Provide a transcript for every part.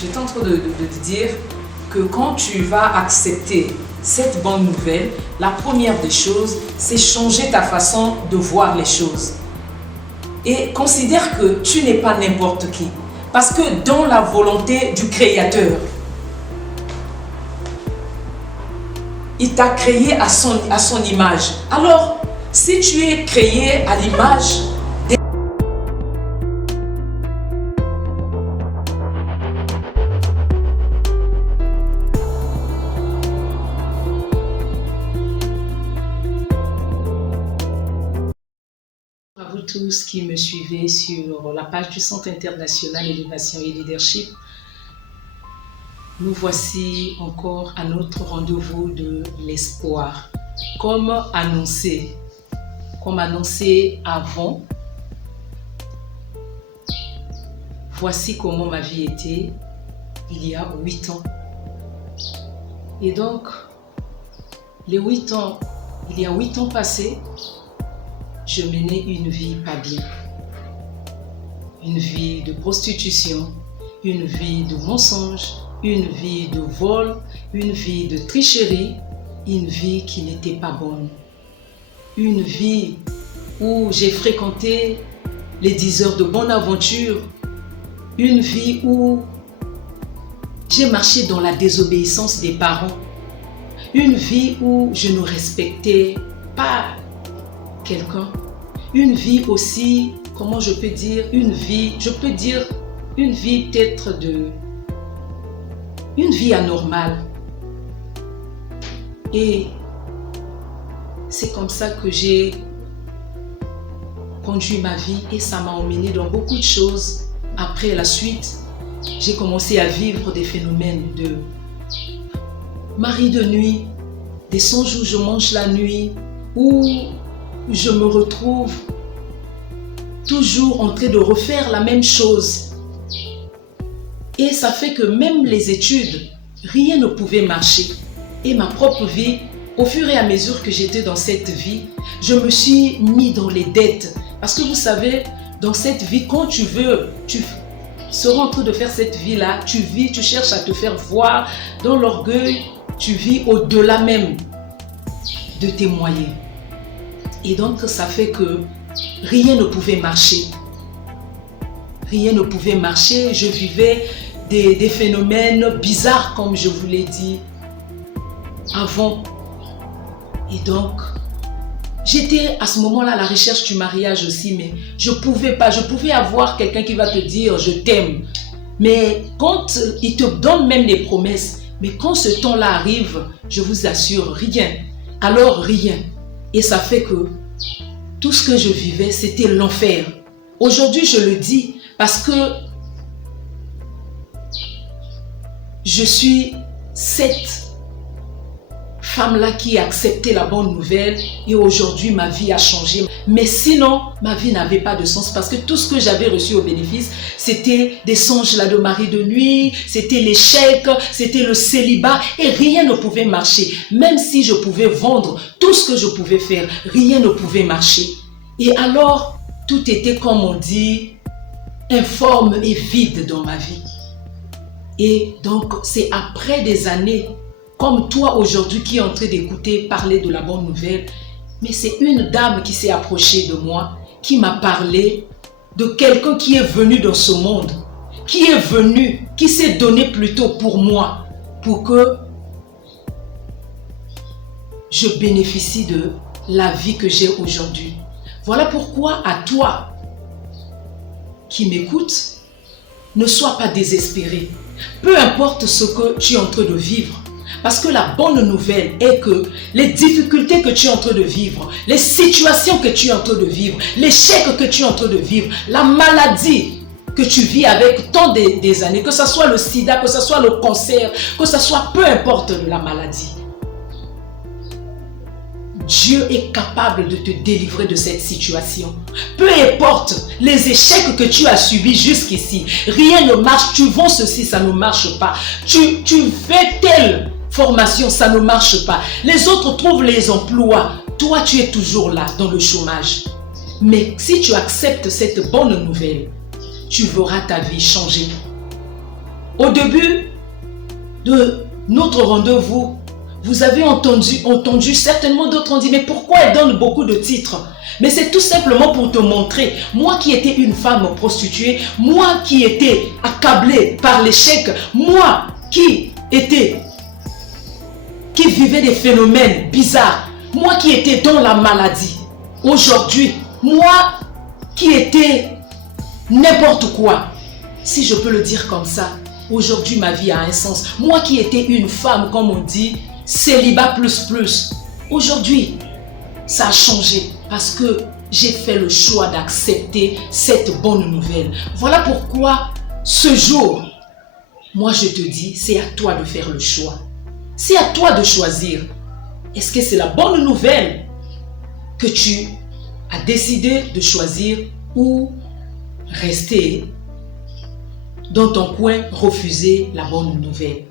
J'étais en train de te dire que quand tu vas accepter cette bonne nouvelle, la première des choses, c'est changer ta façon de voir les choses. Et considère que tu n'es pas n'importe qui. Parce que dans la volonté du Créateur, il t'a créé à son image. Alors, si tu es créé à l'image à vous tous qui me suivez sur la page du Centre international Élévation et Leadership, nous voici encore à notre rendez-vous de l'espoir. Comme annoncé avant, voici comment ma vie était il y a 8 ans. Et donc, il y a 8 ans passés, je menais une vie pas bien. Une vie de prostitution, une vie de mensonge, une vie de vol, une vie de tricherie, une vie qui n'était pas bonne. Une vie où j'ai fréquenté les 10 heures de bonne aventure. Une vie où j'ai marché dans la désobéissance des parents. Une vie où je ne respectais pas quelqu'un. Une vie aussi, comment je peux dire, une vie peut-être une vie anormale. Et c'est comme ça que j'ai conduit ma vie et ça m'a emmené dans beaucoup de choses. Après la suite, j'ai commencé à vivre des phénomènes de mari de nuit, des songes où je mange la nuit, où je me retrouve toujours en train de refaire la même chose. Et ça fait que même les études, rien ne pouvait marcher. Et ma propre vie, au fur et à mesure que j'étais dans cette vie, je me suis mis dans les dettes. Parce que vous savez, dans cette vie, quand tu seras en train de faire cette vie-là, tu cherches à te faire voir dans l'orgueil, tu vis au-delà même de tes moyens. Et donc, ça fait que rien ne pouvait marcher. Rien ne pouvait marcher. Je vivais des phénomènes bizarres, comme je vous l'ai dit avant. Et donc, j'étais à ce moment-là à la recherche du mariage aussi, mais je pouvais pas. Je pouvais avoir quelqu'un qui va te dire « je t'aime ». Mais quand il te donne même des promesses, mais quand ce temps-là arrive, je vous assure, rien. Alors rien. Et ça fait que tout ce que je vivais, c'était l'enfer. Aujourd'hui, je le dis parce que je suis cette femme-là qui a accepté la bonne nouvelle et aujourd'hui, ma vie a changé. Mais sinon, ma vie n'avait pas de sens parce que tout ce que j'avais reçu au bénéfice, c'était des songes là de mari de nuit, c'était l'échec, c'était le célibat et rien ne pouvait marcher. Même si je pouvais vendre tout ce que je pouvais faire, rien ne pouvait marcher. Et alors, tout était, comme on dit, informe et vide dans ma vie. Et donc, c'est après des années, comme toi aujourd'hui qui est en train d'écouter parler de la bonne nouvelle, mais c'est une dame qui s'est approchée de moi, qui m'a parlé de quelqu'un qui est venu dans ce monde, qui s'est donné plutôt pour moi, pour que je bénéficie de la vie que j'ai aujourd'hui. Voilà pourquoi à toi qui m'écoutes, ne sois pas désespéré. Peu importe ce que tu es en train de vivre. Parce que la bonne nouvelle est que les difficultés que tu es en train de vivre, les situations que tu es en train de vivre, l'échec que tu es en train de vivre, la maladie que tu vis avec tant des années, que ce soit le sida, que ce soit le cancer, que ce soit peu importe la maladie. Dieu est capable de te délivrer de cette situation. Peu importe les échecs que tu as subis jusqu'ici, rien ne marche, tu vends ceci, ça ne marche pas. Tu fais telle formation, ça ne marche pas. Les autres trouvent les emplois. Toi, tu es toujours là, dans le chômage. Mais si tu acceptes cette bonne nouvelle, tu verras ta vie changer. Au début de notre rendez-vous, vous avez entendu certainement d'autres ont dit, mais pourquoi elle donne beaucoup de titres? Mais c'est tout simplement pour te montrer, moi qui étais une femme prostituée, moi qui étais accablée par l'échec, moi qui vivais des phénomènes bizarres, moi qui étais dans la maladie, aujourd'hui, moi qui étais n'importe quoi, si je peux le dire comme ça, aujourd'hui ma vie a un sens. Moi qui étais une femme, comme on dit, célibat plus, aujourd'hui, ça a changé parce que j'ai fait le choix d'accepter cette bonne nouvelle. Voilà pourquoi ce jour, moi je te dis, c'est à toi de faire le choix. C'est à toi de choisir. Est-ce que c'est la bonne nouvelle que tu as décidé de choisir ou rester dans ton coin, refuser la bonne nouvelle?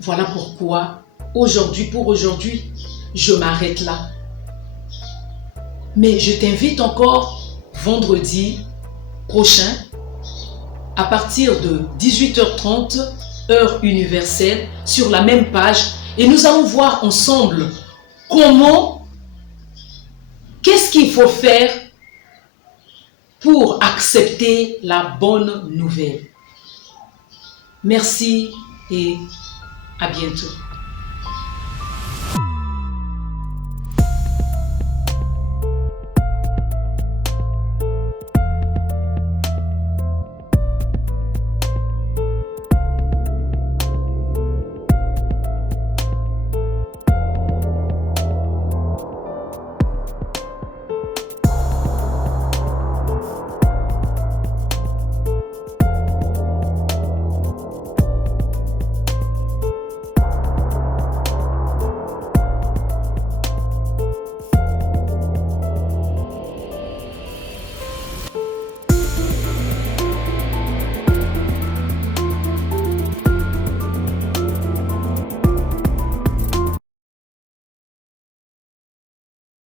Voilà pourquoi pour aujourd'hui, je m'arrête là. Mais je t'invite encore vendredi prochain à partir de 18h30, heure universelle, sur la même page. Et nous allons voir ensemble qu'est-ce qu'il faut faire pour accepter la bonne nouvelle. Merci et à bientôt.